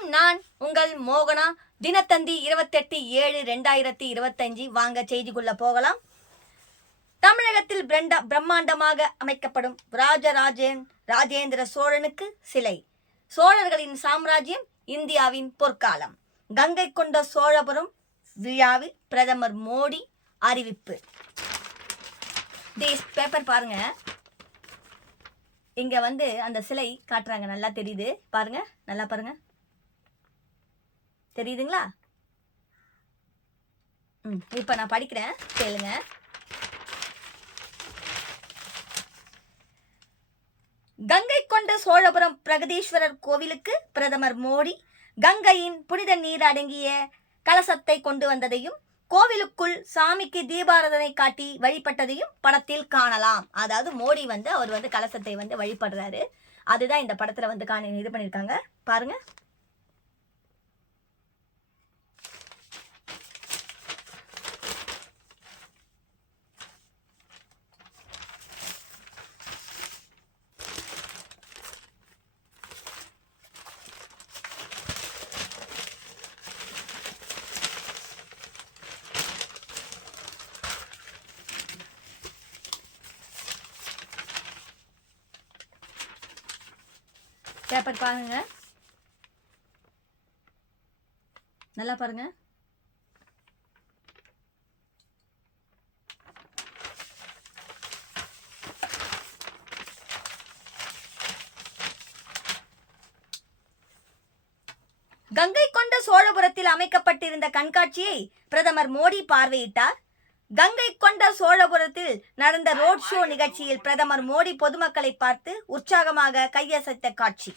வணக்கம், நான் உங்கள் மோகனா. தினத்தந்தி 28/7/2025. வாங்க செய்திக்குள்ள போகலாம். தமிழகத்தில் பிரம்மாண்டமாக அமைக்கப்படும் ராஜேந்திர சோழனுக்கு சிலை. சோழர்களின் சாம்ராஜ்யம், இந்தியாவின் பொற்காலம். கங்கை கொண்ட சோழபுரம் விழாவில் பிரதமர் மோடி அறிவிப்பு. பேப்பர் பாருங்க, இங்க அந்த சிலை காட்டுறாங்க. நல்லா தெரியுது பாருங்க, நல்லா பாருங்க, தெரியுதுங்களா? இப்ப நான் படிக்கிறேன், கேளுங்க. கங்கை கொண்ட சோழபுரம் பிரகதீஸ்வரர் கோவிலுக்கு பிரதமர் மோடி கங்கையின் புனித நீர் அடங்கிய கலசத்தை கொண்டு வந்ததையும் கோவிலுக்குள் சாமிக்கு தீபாராதனை காட்டி வழிபட்டதையும் படத்தில் காணலாம். அதாவது மோடி அவர் கலசத்தை வழிபடுறாரு. அதுதான் இந்த படத்துல இது பண்ணிருக்காங்க பாருங்க. பேப்பர் பாருங்க, நல்லா பாருங்க. கங்கை கொண்ட சோழபுரத்தில் அமைக்கப்பட்டிருந்த கண்காட்சியை பிரதமர் மோடி பார்வையிட்டார். கங்கை கொண்ட சோழபுரத்தில் நடந்த ரோட் ஷோ நிகழ்ச்சியில் பிரதமர் மோடி பொதுமக்களை பார்த்து உற்சாகமாக கையசைத்த காட்சி.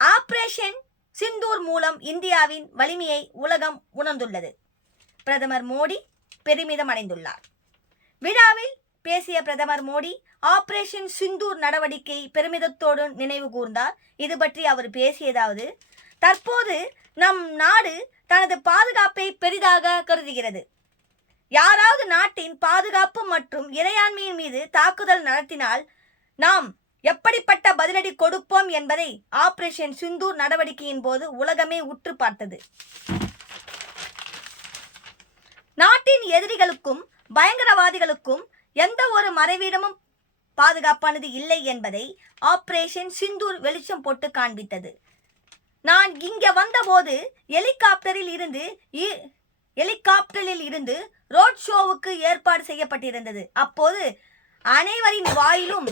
ஆபரேஷன் சிந்தூர் மூலம் இந்தியாவின் வலிமையை உலகம் உணர்ந்துள்ளது. பிரதமர் மோடி பெருமிதம் அடைந்துள்ளார். விழாவில் பேசிய பிரதமர் மோடி ஆபரேஷன் சிந்தூர் நடவடிக்கை பெருமிதத்தோடு நினைவு கூர்ந்தார். இது பற்றி அவர் பேசியதாவது: தற்போது நம் நாடு தனது பாதுகாப்பை பெரிதாக கருதுகிறது. யாராவது நாட்டின் பாதுகாப்பு மற்றும் இறையாண்மையின் மீது தாக்குதல் நடத்தினால் நாம் எப்படிப்பட்ட பதிலடி கொடுப்போம் என்பதை ஆபரேஷன் சிந்தூர் நடவடிக்கையின் போது உலகமே உற்று பார்த்தது. நாட்டின் எதிரிகளுக்கும் பயங்கரவாதிகளுக்கும் எந்த ஒரு மறைவிடமும் பாதுகாப்பானது இல்லை என்பதை ஆபரேஷன் சிந்தூர் வெளிச்சம் போட்டு காண்பித்தது. நான் இங்க வந்தபோது ஹெலிகாப்டரில் இருந்து ரோட் ஷோவுக்கு ஏற்பாடு செய்யப்பட்டிருந்தது. அப்போது அனைவரின் வாயிலும்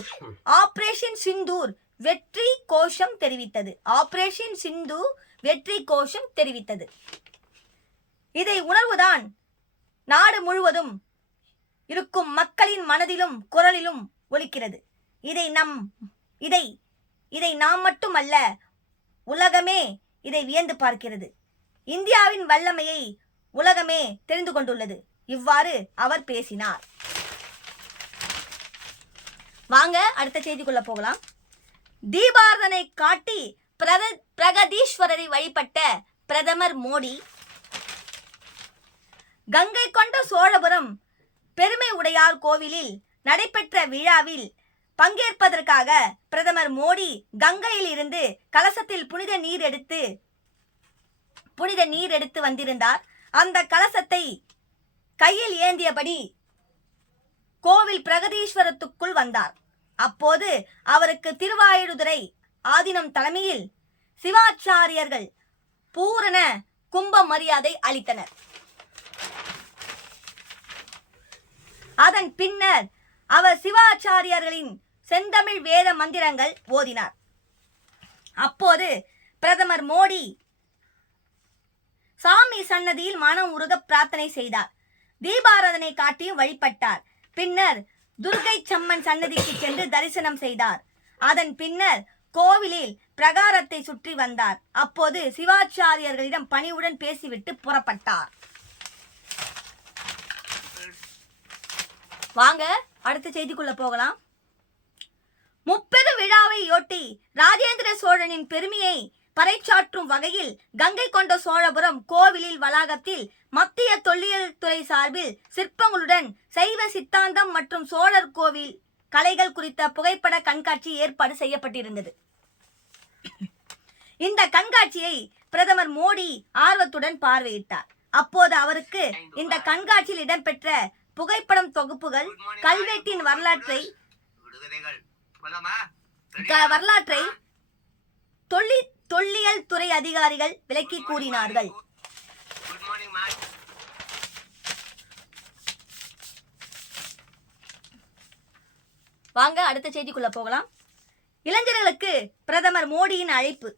ஆபரேஷன் சிந்தூர் வெற்றி கோஷம் தெரிவித்தது. ஆபரேஷன் சிந்தூர் வெற்றி கோஷம் தெரிவித்தது. இதை உணர்வுதான் நாடு முழுவதும் இருக்கும் மக்களின் மனதிலும் குரலிலும் ஒலிக்கிறது. இதை நாம் மட்டுமல்ல, உலகமே இதை வியந்து பார்க்கிறது. இந்தியாவின் வல்லமையை உலகமே தெரிந்து கொண்டுள்ளது. இவ்வாறு அவர் பேசினார். வாங்க அடுத்த செய்திக்குள்ள போகலாம். தீபாராதனை காட்டி பிரகதீஸ்வரரை வழிபட்ட பிரதமர் மோடி. கங்கை கொண்ட சோழபுரம் பெருமை உடையார் கோவிலில் நடைபெற்ற விழாவில் பங்கேற்பதற்காக பிரதமர் மோடி கங்கையில் இருந்து கலசத்தில் புனித நீர் எடுத்து வந்திருந்தார். அந்த கலசத்தை கையில் ஏந்தியபடி கோவில் பிரகதீஸ்வரத்துக்குள் வந்தார். அப்போது அவருக்கு திருவாயூடுதுறை ஆதீனம் தலைமையில் சிவாச்சாரியர்கள் பூரண கும்ப மரியாதை அளித்தனர். அதன் பின்னர் அவர் சிவாச்சாரியர்களின் செந்தமிழ் வேத மந்திரங்கள் ஓதினார். அப்போது பிரதமர் மோடி சாமி சன்னதியில் மனம் உருக பிரார்த்தனை செய்தார். தீபாராதனை காட்டியும் வழிபட்டார். பின்னர் துர்கை சம்மன் சன்னதிக்கு சென்று தரிசனம் செய்தார். அதன் பின்னர் கோவிலில் பிரகாரத்தை சுற்றி வந்தார். அப்போது சிவாச்சாரியர்களிடம் பணிவுடன் பேசிவிட்டு புறப்பட்டார். வாங்க அடுத்த செய்திக்குள்ள போகலாம். முப்பெரு விழாவையொட்டி ராஜேந்திர சோழனின் பெருமையை பறைசாற்றும் வகையில் கங்கை கொண்ட சோழபுரம் கோவிலில் வளாகத்தில் மத்திய தொல்லியல் துறை சார்பில் சிற்பங்களுடன் சைவ சித்தாந்தம் மற்றும் சோழர் கோவில் கலைகள் குறித்த புகைப்பட கண்காட்சி ஏற்பாடு செய்யப்பட்டிருந்தது. இந்த கண்காட்சியை பிரதமர் மோடி ஆர்வத்துடன் பார்வையிட்டார். அப்போது அவருக்கு இந்த கண்காட்சியில் இடம்பெற்ற புகைப்படம் தொகுப்புகள் கல்வெட்டின் வரலாற்றை தொல்லியல் துறை அதிகாரிகள் விளக்கி கூறினார்கள். வாங்க அடுத்த செய்திக்குள்ள போகலாம். இளைஞர்களுக்கு பிரதமர் மோடியின் அழைப்பு.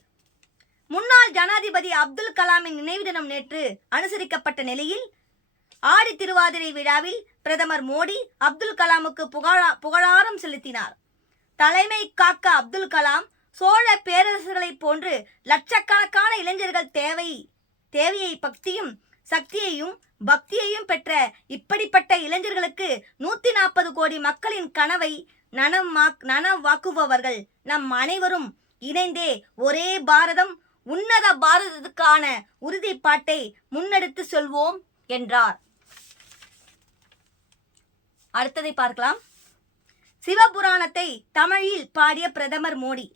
முன்னாள் ஜனாதிபதி அப்துல் கலாமின் நினைவு தினம் நேற்று அனுசரிக்கப்பட்ட நிலையில் ஆடி திருவாதிரை விழாவில் பிரதமர் மோடி அப்துல் கலாமுக்கு புகழாரம் செலுத்தினார். தலைமை காக்க அப்துல் கலாம் சோழ பேரரசர்களைப் போன்று லட்சக்கணக்கான இளைஞர்கள் தேவையை சக்தியையும் பக்தியையும் பெற்ற இப்படிப்பட்ட இளைஞர்களுக்கு 140 கோடி மக்களின் கனவை நனவாக்குபவர்கள் நம் அனைவரும் இணைந்தே ஒரே பாரதம் உன்னத பாரதத்துக்கான உறுதிப்பாட்டை முன்னெடுத்து சொல்வோம் என்றார். அடுத்ததை பார்க்கலாம். சிவபுராணத்தை தமிழில் பாடிய பிரதமர் மோடி.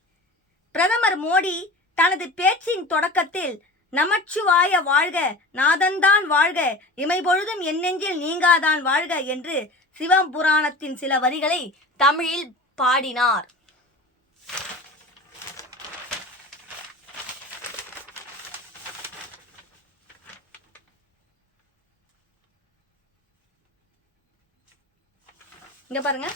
பிரதமர் மோடி தனது பேச்சின் தொடக்கத்தில் நமச்சிவாய வாழ்க, நாதன்தான் வாழ்க, இமைபொழுதும் என் நெஞ்சில் நீங்காதான் வாழ்க என்று சிவபுராணத்தின் சில வரிகளை தமிழில் பாடினார். இங்க பாருங்க.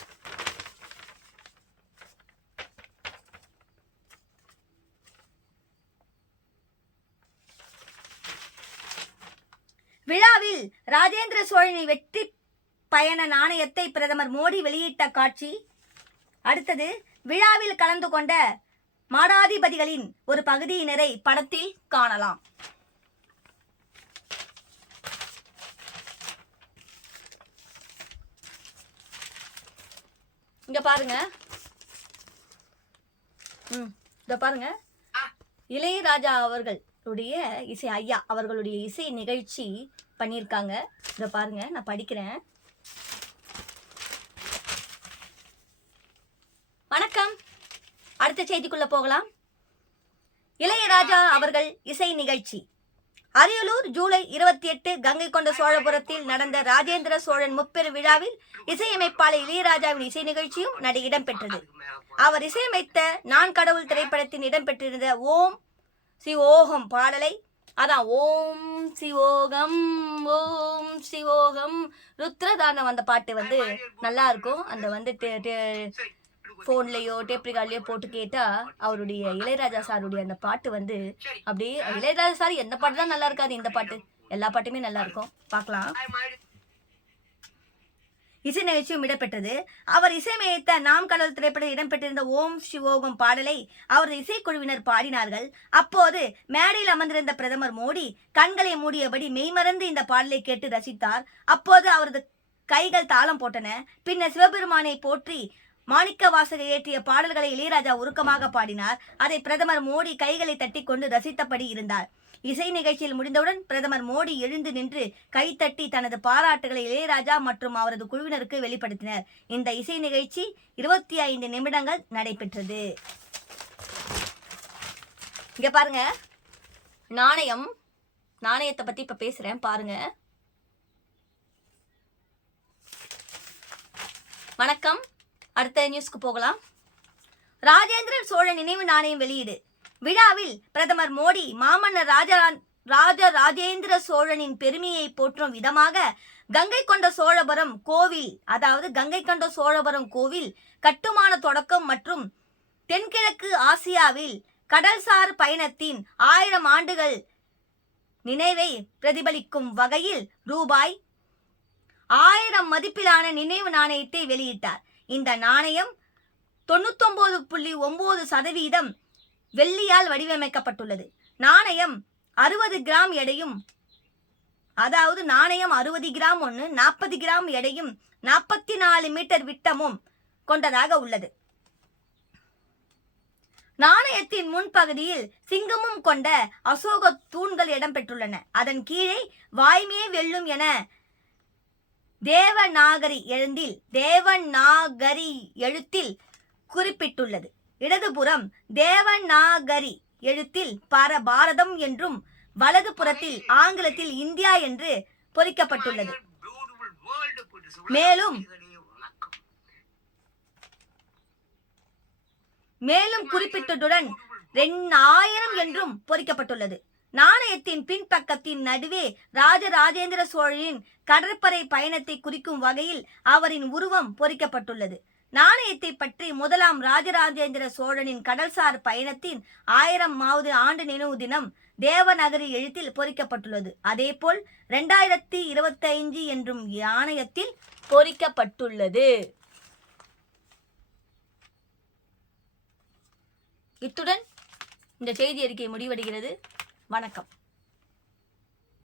விழாவில் ராஜேந்திர சோழனின் வெற்றி பயண நாணயத்தை பிரதமர் மோடி வெளியிட்ட காட்சி. அடுத்தது விழாவில் கலந்து கொண்ட மாடாதிபதிகளின் ஒரு பகுதியினரை படத்தில் காணலாம். இங்க பாருங்க. இத பாருங்க. இளையராஜா அவர்களுடைய இசை ஐயா அவர்களுடைய இசை நிகழ்ச்சி பண்ணியிருக்காங்க. இத பாருங்க, நான் படிக்கிறேன். வணக்கம். அடுத்த செய்திக்குள்ள போகலாம். இளையராஜா அவர்கள் இசை நிகழ்ச்சி. அரியலூர் ஜூலை 28 கங்கை கொண்ட சோழபுரத்தில் நடந்த ராஜேந்திர சோழன் முப்பெரு விழாவில் இசையமைப்பாளர் இளையராஜாவின் இசை நிகழ்ச்சியும் இடம்பெற்றது. அவர் இசையமைத்த நான் கடவுள் திரைப்படத்தின் இடம்பெற்றிருந்த ஓம் சிவோகம் பாடலை, அதான் ஓம் சிவோகம் ஓம் சிவோகம் ருத்ரதானம், அந்த பாட்டு நல்லா இருக்கும். அந்த ஃபோன்லேயோ டேப் ரெக்கார்ட்லையோ போட்டு கேட்டால் அவருடைய இளையராஜா சாருடைய அந்த பாட்டு அப்படியே, இளையராஜா சார் எந்த பாட்டு தான் நல்லா இருக்காது, இந்த பாட்டு எல்லா பாட்டுமே நல்லா இருக்கும். பார்க்கலாம். இசை நிகழ்ச்சியும் இடம்பெற்றது. அவர் இசையமைத்த நாம் கடவுள் திரைப்படத்தில் இடம்பெற்றிருந்த ஓம் சிவோகம் பாடலை அவரது இசைக்குழுவினர் பாடினார்கள். அப்போது மேடையில் அமர்ந்திருந்த பிரதமர் மோடி கண்களை மூடியபடி மெய்மறந்து இந்த பாடலை கேட்டு ரசித்தார். அப்போது அவரது கைகள் தாளம் போட்டன. பின்னர் சிவபெருமானை போற்றி மாணிக்க வாசகர் இயற்றிய பாடல்களை இளையராஜா உருக்கமாக பாடினார். அதை பிரதமர் மோடி கைகளை தட்டி கொண்டு ரசித்தபடி இருந்தார். இசை நிகழ்ச்சியில் முடிந்தவுடன் பிரதமர் மோடி எழுந்து நின்று கைத்தட்டி தனது பாராட்டுகளை இளையராஜா மற்றும் அவரது குழுவினருக்கு வெளிப்படுத்தினர். இந்த இசை நிகழ்ச்சி 25 நிமிடங்கள் நடைபெற்றது. இங்க பாருங்க, நாணயத்தை பத்தி இப்ப பேசுறேன் பாருங்க. வணக்கம். அடுத்த நியூஸ்க்கு போகலாம். ராஜேந்திர சோழன் நினைவு நாணயம் வெளியீடு. விழாவில் பிரதமர் மோடி மாமன்னர் ராஜேந்திர சோழனின் பெருமையை போற்றும் விதமாக கங்கை கொண்ட சோழபுரம் கோவில், அதாவது கங்கை கொண்ட சோழபுரம் கோவில் கட்டுமான தொடக்கம் மற்றும் தென்கிழக்கு ஆசியாவில் கடல்சார் பயணத்தின் 1000 ஆண்டுகள் நினைவை பிரதிபலிக்கும் வகையில் ரூபாய் 1000 மதிப்பிலான நினைவு நாணயத்தை வெளியிட்டார். இந்த நாணயம் 99.9% வெள்ளியால் வடிவமைக்கப்பட்டுள்ளது. நாணயம் 60 கிராம் எடையும், அதாவது நாணயம் 60 கிராம் 40 கிராம் எடையும் 44 மீட்டர் விட்டமும் கொண்டதாக உள்ளது. நாணயத்தின் முன்பகுதியில் சிங்கமும் கொண்ட அசோக தூண்கள் இடம்பெற்றுள்ளன. அதன் கீழே வாய்மையே வெல்லும் என தேவநாகரி எழுத்தில் குறிப்பிட்டுள்ளது. இடதுபுறம் தேவநாகரி எழுத்தில் பாரதம் என்றும் வலது புறத்தில் ஆங்கிலத்தில் இந்தியா என்று பொறிக்கப்பட்டுள்ளது. மேலும் குறிப்பிட்டதுடன் 2000 என்றும் பொறிக்கப்பட்டுள்ளது. நாணயத்தின் பின்பக்கத்தின் நடுவே ராஜராஜேந்திர சோழனின் கடற்படை பயணத்தை குறிக்கும் வகையில் அவரின் உருவம் பொறிக்கப்பட்டுள்ளது. நாணயத்தை பற்றி முதலாம் ராஜராஜேந்திர சோழனின் கடல்சார் பயணத்தின் 1000வது ஆண்டு நினைவு தினம் தேவநகரி எழுத்தில் பொறிக்கப்பட்டுள்ளது. அதேபோல் 2025 என்றும் நாணயத்தில் பொறிக்கப்பட்டுள்ளது. இத்துடன் இந்த செய்தி அறிக்கை முடிவடைகிறது. வணக்கம்.